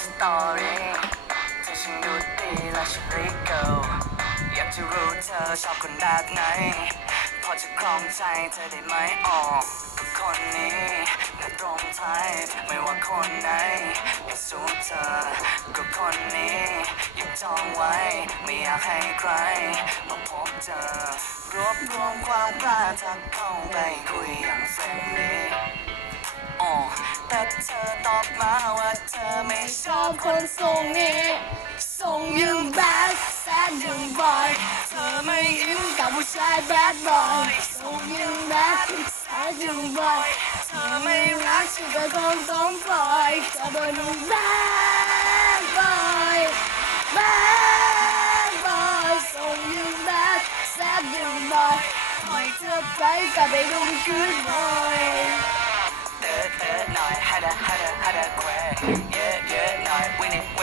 story 真心如地 Let's be go อยากจะรู้เธอชอบคนแบบไหน พอจะคล้องใจเธอได้ไหมออกคนนี้น่าตรงไทยไม่ว่าคนไหนอยากสู้เธอ ก็คนนี้ยังจองไว้ ไม่อยากให้ใครมาพบเจอ รวบรวมความกล้าทักเข้าไปคุยอย่างเฟรนดี้อ๋อ แต่เธอตอบมาว่า cho con sông nghe sông như bát sẽ đừng vòi giờ mày yếu cả một trai bad boy sông như bát sẽ đừng vòi giờ mày ra chỉ cả con sông vòi cả đôi nụ bad boy bad boy sông như bát sẽ đừng vòi hỏi chưa thấy cả bể đông cứ vòi Hãy subscribe cho kênh Ghiền Mì Gõ Để không bỏ lỡ những video hấp dẫn Win it.